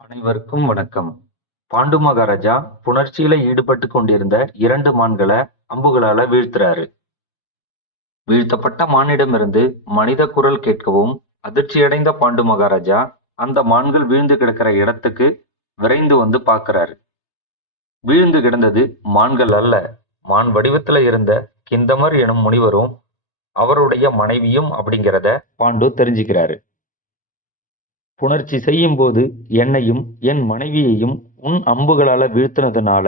அனைவருக்கும் வணக்கம். பாண்டு மகாராஜா புணர்ச்சியில ஈடுபட்டுக் கொண்டிருந்த 2 மான்கள அம்புகளால வீழ்த்துறாரு. வீழ்த்தப்பட்ட மானிடமிருந்து மனித குரல் கேட்கவும் அதிர்ச்சியடைந்த பாண்டு மகாராஜா அந்த மான்கள் வீழ்ந்து கிடக்கிற இடத்துக்கு விரைந்து வந்து பார்க்கறாரு. வீழ்ந்து கிடந்தது மான்கள் அல்ல, மான் வடிவத்துல இருந்த கிந்தமர் எனும் முனிவரும் அவருடைய மனைவியும் அப்படிங்கிறத பாண்டு தெரிஞ்சுக்கிறாரு. புணர்ச்சி செய்யும்போது என்னையும் என் மனைவியையும் உன் அம்புகளால வீழ்த்தினதுனால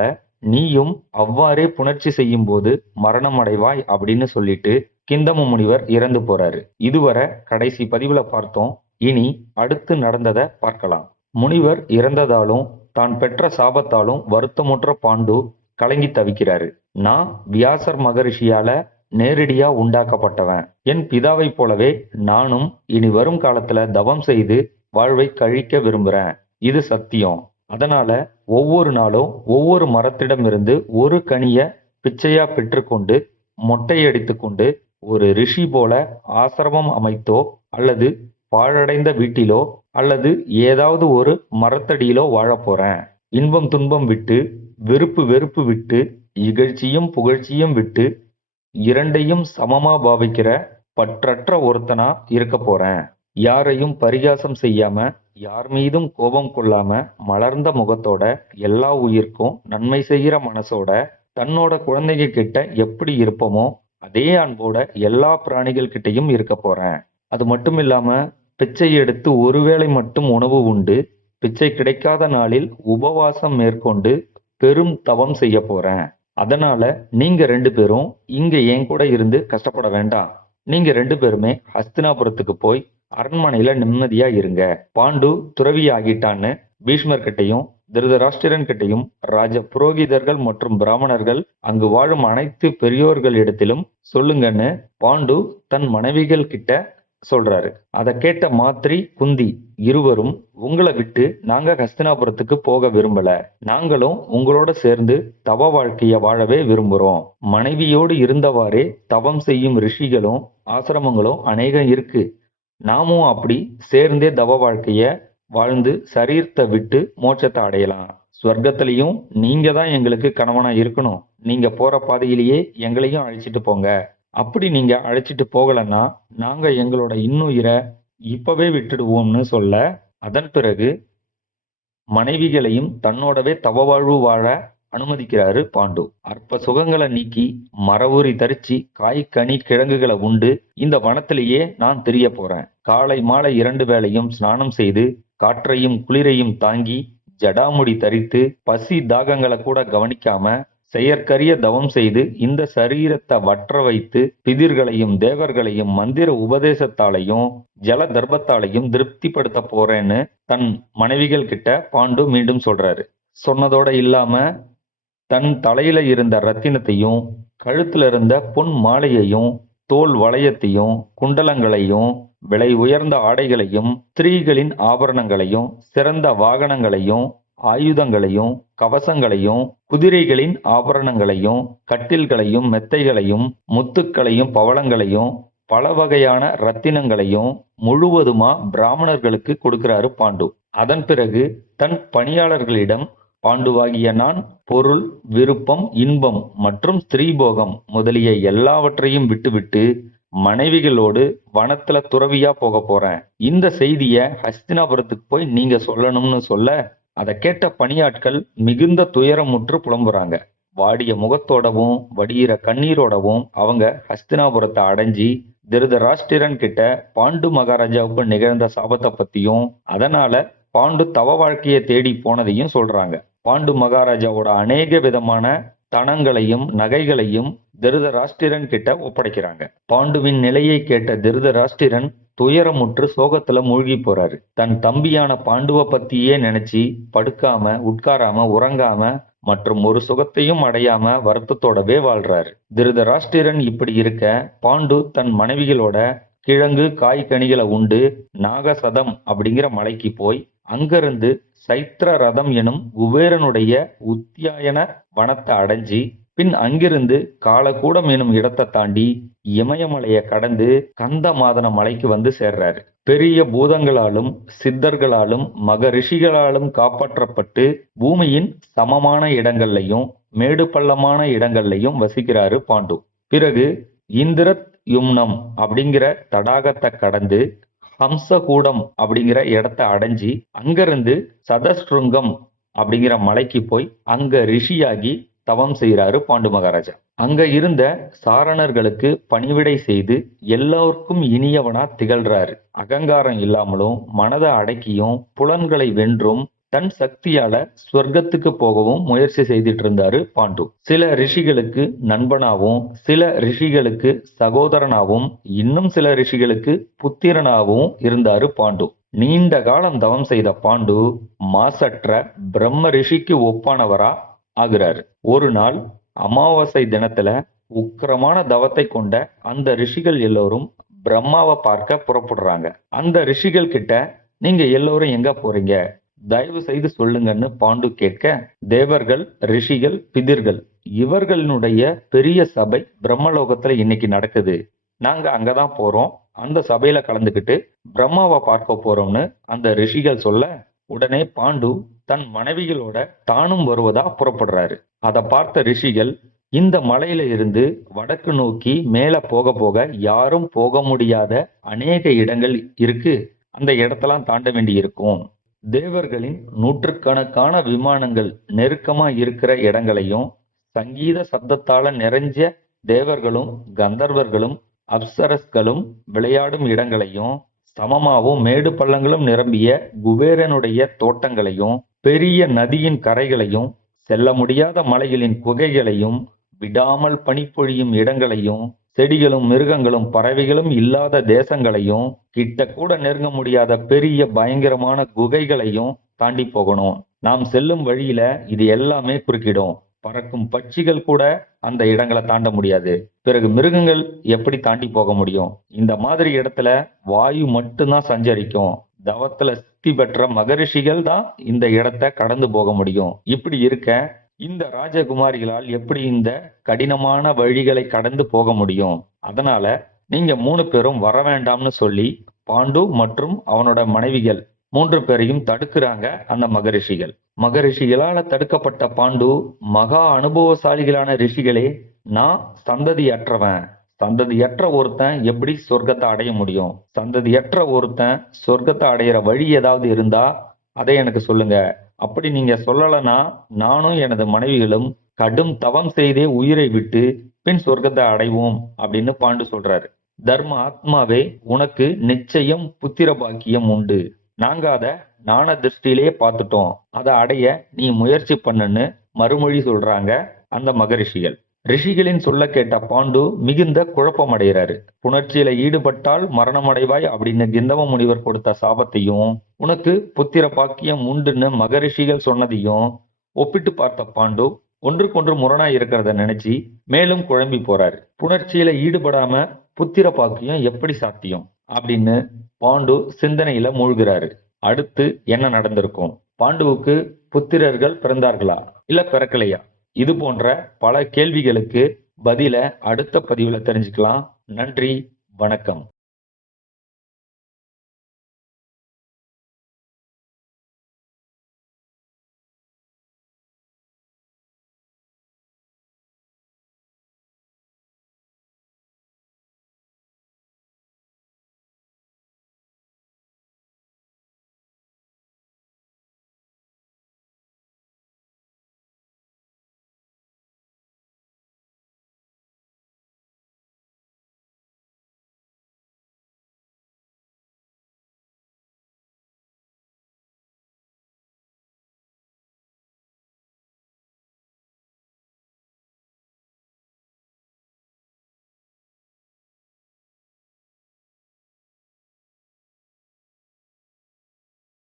நீயும் அவ்வாறே புணர்ச்சி செய்யும்போது மரணம் அடைவாய் அப்படின்னு சொல்லிட்டு கிந்தம முனிவர் இறந்து போறாரு. இதுவரை கடைசி பதிவுல பார்த்தோம். இனி அடுத்து நடந்ததை பார்க்கலாம். முனிவர் இறந்ததாலும் தான் பெற்ற சாபத்தாலும் வருத்தமுற்ற பாண்டு கலங்கி தவிக்கிறாரு. நான் வியாசர் மகரிஷியால நேரடியா உண்டாக்கப்பட்டவன். என் பிதாவை போலவே நானும் இனி வரும் காலத்துல தவம் செய்து வாழ்வை கழிக்க விரும்புறேன். இது சத்தியம். அதனால ஒவ்வொரு நாளும் ஒவ்வொரு மரத்திடமிருந்து ஒரு கனிய பிச்சையா பெற்றுக்கொண்டு மொட்டையடித்து கொண்டு ஒரு ரிஷி போல ஆசிரமம் அமைத்தோ அல்லது பாழடைந்த வீட்டிலோ அல்லது ஏதாவது ஒரு மரத்தடியிலோ வாழப் போறேன். இன்பம் துன்பம் விட்டு, விருப்பு வெறுப்பு விட்டு, இகழ்ச்சியும் புகழ்ச்சியும் விட்டு, இரண்டையும் சமமா பாவிக்கிற பற்றற்ற ஒருத்தனா இருக்க போறேன். யாரையும் பரிகாசம் செய்யாம, யார் மீதும் கோபம் கொள்ளாம, மலர்ந்த முகத்தோட, எல்லா உயிர்க்கும் நன்மை செய்கிற மனசோட, தன்னோட குழந்தைங்க கிட்ட எப்படி இருப்போமோ அதே அன்போட எல்லா பிராணிகள் கிட்டையும் இருக்க போறேன். அது மட்டும் இல்லாம பிச்சை எடுத்து ஒருவேளை மட்டும் உணவு உண்டு, பிச்சை கிடைக்காத நாளில் உபவாசம் மேற்கொண்டு பெரும் தவம் செய்ய போறேன். அதனால நீங்க 2 பேரும் இங்க என் கூட இருந்து கஷ்டப்பட வேண்டாம். நீங்க 2 பேருமே ஹஸ்தினாபுரத்துக்கு போய் அரண்மனையில நிம்மதியா இருங்க. பாண்டு துறவி ஆகிட்டான்னு பீஷ்மர் கிட்டையும் திருதராஷ்டிரன் கிட்டையும் ராஜ புரோகிதர்கள் மற்றும் பிராமணர்கள் அங்கு வாழும் அனைத்து பெரியோர்களிடத்திலும் சொல்லுங்கன்னு பாண்டு தன் மனைவிகள் கிட்ட சொல்றாரு. அதை கேட்ட மாத்ரி, குந்தி இருவரும் உங்களை விட்டு நாங்க ஹஸ்தினாபுரத்துக்கு போக விரும்பல. நாங்களும் உங்களோட சேர்ந்து தவ வாழ்க்கைய வாழவே விரும்புறோம். மனைவியோடு இருந்தவாறே தவம் செய்யும் ரிஷிகளும் ஆசிரமங்களும் அநேகம் இருக்கு. நாமும் அப்படி சேர்ந்தே தவ வாழ்க்கைய வாழ்ந்து சரீரத்தை விட்டு மோட்சத்தை அடையலாம். ஸ்வர்க்கத்திலையும் நீங்க தான் எங்களுக்கு கணவனா இருக்கணும். நீங்க போற பாதையிலேயே எங்களையும் அழைச்சிட்டு போங்க. அப்படி நீங்க அழைச்சிட்டு போகலன்னா நாங்க எங்களோட இன்னுயிரை இப்பவே விட்டுடுவோம்னு சொல்ல, அதன் பிறகு மனைவிகளையும் தன்னோடவே தவ வாழ்வு வாழ அனுமதிக்கிறாரு பாண்டு. அற்ப சுகங்களை நீக்கி மரவுரி தரிச்சு காய் கனி கிழங்குகளை உண்டு இந்த வனத்திலேயே நான் திரிய போறேன். காலை மாலை 2 வேளையும் ஸ்நானம் செய்து காற்றையும் குளிரையும் தாங்கி ஜடாமுடி தரித்து பசி தாகங்களை கூட கவனிக்காம செயற்கரிய தவம் செய்து இந்த சரீரத்தை வற்ற வைத்து பிதிர்களையும் தேவர்களையும் மந்திர உபதேசத்தாலையும் ஜல தர்ப்பத்தாலையும் திருப்திப்படுத்த போறேன்னு தன் மனைவிகள் கிட்ட பாண்டு மீண்டும் சொல்றாரு. சொன்னதோட இல்லாம தன் தலையில இருந்த ரத்தினத்தையும் கழுத்துல இருந்த பொன் மாலையையும் தோல் வளையத்தையும் குண்டலங்களையும் விலை உயர்ந்த ஆடைகளையும் ஸ்திரீகளின் ஆபரணங்களையும் சிறந்த வாகனங்களையும் ஆயுதங்களையும் கவசங்களையும் குதிரைகளின் ஆபரணங்களையும் கட்டில்களையும் மெத்தைகளையும் முத்துக்களையும் பவளங்களையும் பல வகையான ரத்தினங்களையும் முழுவதுமா பிராமணர்களுக்கு கொடுக்கிறாரு பாண்டு. அதன் பிறகு தன் பணியாளர்களிடம் பாண்டுவாகிய நான் பொருள், விருப்பம், இன்பம் மற்றும் ஸ்திரீபோகம் முதலிய எல்லாவற்றையும் விட்டுவிட்டு மனைவிகளோடு வனத்துல துறவியா போக போறேன். இந்த செய்திய ஹஸ்தினாபுரத்துக்கு போய் நீங்க சொல்லணும்னு சொல்ல, அதை கேட்ட பணியாட்கள் மிகுந்த துயரமுற்று புலம்புறாங்க. வாடிய முகத்தோடவும் வடிகிற கண்ணீரோடவும் அவங்க ஹஸ்தினாபுரத்தை அடைஞ்சி திருதராஷ்டிரன் கிட்ட பாண்டு மகாராஜாவுக்கு நிகழ்ந்த சாபத்தை பத்தியும் அதனால பாண்டு தவ வாழ்க்கையை தேடி போனதையும் சொல்றாங்க. பாண்டு மகாராஜாவோட அநேக விதமான தனங்களையும் நகைகளையும் திருதராஷ்டிரன் கிட்ட ஒப்படைக்கிறாங்க. பாண்டுவின் நிலையை கேட்ட திருதராஷ்டிரன் துயரமுற்று சோகத்துல மூழ்கி போறாரு. தன் தம்பியான பாண்டுவை பத்தியே நினைச்சு படுக்காம உட்காராம உறங்காம மற்றும் ஒரு சுகத்தையும் அடையாம வருத்தத்தோடவே வாழ்றாரு. திருதராஷ்டிரன் இப்படி இருக்க பாண்டு தன் மனைவிகளோட கிழங்கு காய் கனிகளை உண்டு நாகசதம் அப்படிங்கிற மலைக்கு போய் அங்கிருந்து சைத்திர ரதம் எனும் குபேரனுடைய உத்தியாயன வனத்தை அடைஞ்சி பின் அங்கிருந்து காலக்கூடம் எனும் இடத்தை தாண்டி இமயமலையை கடந்து கந்தமாதன மலைக்கு வந்து சேர்றாரு. பெரிய பூதங்களாலும் சித்தர்களாலும் மகரிஷிகளாலும் காப்பாற்றப்பட்டு பூமியின் சமமான இடங்கள்லையும் மேடு பள்ளமான இடங்கள்லையும் வசிக்கிறாரு பாண்டு. பிறகு இந்திரத் யும்னம் அப்படிங்கிற தடாகத்தை கடந்து ஹம்சகூடம் அப்படிங்கிற இடத்த அடைஞ்சி அங்கிருந்து சதஸ்ருங்கம் அப்படிங்கிற மலைக்கு போய் அங்க ரிஷியாகி தவம் செய்கிறாரு பாண்டு மகாராஜா. அங்க இருந்த சாரணர்களுக்கு பணிவிடை செய்து எல்லோருக்கும் இனியவனா திகழ்றாரு. அகங்காரம் இல்லாமலும் மனதை அடக்கியும் புலன்களை வென்றும் தன் சக்தியால சொர்க்கத்துக்கு போகவும் முயற்சி செய்துட்டு இருந்தாரு பாண்டு. சில ரிஷிகளுக்கு நண்பனாவும் சில ரிஷிகளுக்கு சகோதரனாவும் இன்னும் சில ரிஷிகளுக்கு புத்திரனாவும் இருந்தாரு பாண்டு. நீண்ட காலம் தவம் செய்த பாண்டு மாசற்ற பிரம்ம ரிஷிக்கு ஒப்பானவரா ஆகிறாரு. ஒரு நாள் அமாவாசை தினத்துல உக்கிரமான தவத்தை கொண்ட அந்த ரிஷிகள் எல்லோரும் பிரம்மாவை பார்க்க புறப்படுறாங்க. அந்த ரிஷிகள் கிட்ட நீங்க எல்லோரும் எங்க போறீங்க, தயவு செய்து சொல்லுங்கன்னு பாண்டு கேட்க, தேவர்கள், ரிஷிகள், பிதிர்கள் இவர்களுடைய பெரிய சபை பிரம்மலோகத்துல இன்னைக்கு நடக்குது, நாங்க அங்கதான் போறோம், அந்த சபையில கலந்துக்கிட்டு பிரம்மாவை பார்க்க போறோம்னு அந்த ரிஷிகள் சொல்ல, உடனே பாண்டு தன் மனைவிகளோட தானும் வருவதா புறப்படுறாரு. அதை பார்த்த ரிஷிகள், இந்த மலையில இருந்து வடக்கு நோக்கி மேல போக போக யாரும் போக முடியாத அநேக இடங்கள் இருக்கு, அந்த இடத்தெல்லாம் தாண்ட வேண்டி இருக்கும், தேவர்களின் நூற்றுக்கணக்கான விமானங்கள் நெருக்கமா இருக்கிற இடங்களையும் சங்கீத சப்தத்தால நிறைஞ்ச தேவர்களும் கந்தர்வர்களும் அப்சரஸ்களும் விளையாடும் இடங்களையும் சமமாவும் மேடு பள்ளங்களும் நிரம்பிய குபேரனுடைய தோட்டங்களையும் பெரிய நதியின் கரைகளையும் செல்ல முடியாத மலைகளின் குகைகளையும் விடாமல் பனிப்பொழியும் இடங்களையும் செடிகளும் மிருகங்களும் பறவைகளும் இல்லாத தேசங்களையும் கிட்ட கூட நெருங்க முடியாத பெரிய பயங்கரமான குகைகளையும் தாண்டி போகணும். நாம் செல்லும் வழியில இது எல்லாமே குறுக்கிடும். பறக்கும் பட்சிகள் கூட அந்த இடங்களை தாண்ட முடியாது. பிறகு மிருகங்கள் எப்படி தாண்டி போக முடியும்? இந்த மாதிரி இடத்துல வாயு மட்டும்தான் சஞ்சரிக்கும். தவத்துல சித்தி பெற்ற மகரிஷிகள் தான் இந்த இடத்தை கடந்து போக முடியும். இப்படி இருக்க இந்த ராஜகுமாரிகளால் எப்படி இந்த கடினமான வழிகளை கடந்து போக முடியும்? அதனால நீங்க 3 பேரும் வர வேண்டாம்னு சொல்லி பாண்டு மற்றும் அவனோட மனைவிகள் 3 பேரையும் தடுக்கிறாங்க அந்த மகரிஷிகள். மகரிஷிகளால தடுக்கப்பட்ட பாண்டு, மகா அனுபவசாலிகளான ரிஷிகளே, நான் சந்ததியற்றவன், சந்ததியற்ற ஒருத்தன் எப்படி சொர்க்கத்தை அடைய முடியும்? சந்ததியற்ற ஒருத்தன் சொர்க்கத்தை அடையிற வழி ஏதாவது இருந்தா அதை எனக்கு சொல்லுங்க. அப்படி நீங்க சொல்லலைன்னா நானும் எனது மனைவிகளும் கடும் தவம் செய்தே உயிரை விட்டு பின் சொர்க்கத்தை அடைவோம் அப்படின்னு பாண்டு சொல்றாரு. தர்ம ஆத்மாவே, உனக்கு நிச்சயம் புத்திர பாக்கியம் உண்டு. நாங்க அதை ஞான திருஷ்டியிலே பார்த்துட்டோம். அதை அடைய நீ முயற்சி பண்ணுன்னு மறுமொழி சொல்றாங்க அந்த மகரிஷிகள். ரிஷிகளின் சொல்ல கேட்ட பாண்டு மிகுந்த குழப்பம் அடைகிறாரு. புணர்ச்சியில ஈடுபட்டால் மரணம் அடைவாய் அப்படின்னு கிந்தவ முனிவர் கொடுத்த சாபத்தையும் உனக்கு புத்திர பாக்கியம் உண்டுன்னு மகரிஷிகள் சொன்னதையும் ஒப்பிட்டு பார்த்த பாண்டு ஒன்றுக்கொன்று முரணா இருக்கிறத நினைச்சு மேலும் குழம்பி போறாரு. புணர்ச்சியில ஈடுபடாம புத்திர பாக்கியம் எப்படி சாத்தியம் அப்படின்னு பாண்டு சிந்தனையில மூழ்கிறாரு. அடுத்து என்ன நடந்திருக்கும்? பாண்டுவுக்கு புத்திரர்கள் பிறந்தார்களா இல்ல பிறக்கலையா? இது போன்ற பல கேள்விகளுக்கு பதில அடுத்த பதிவுல தெரிஞ்சுக்கலாம். நன்றி, வணக்கம்.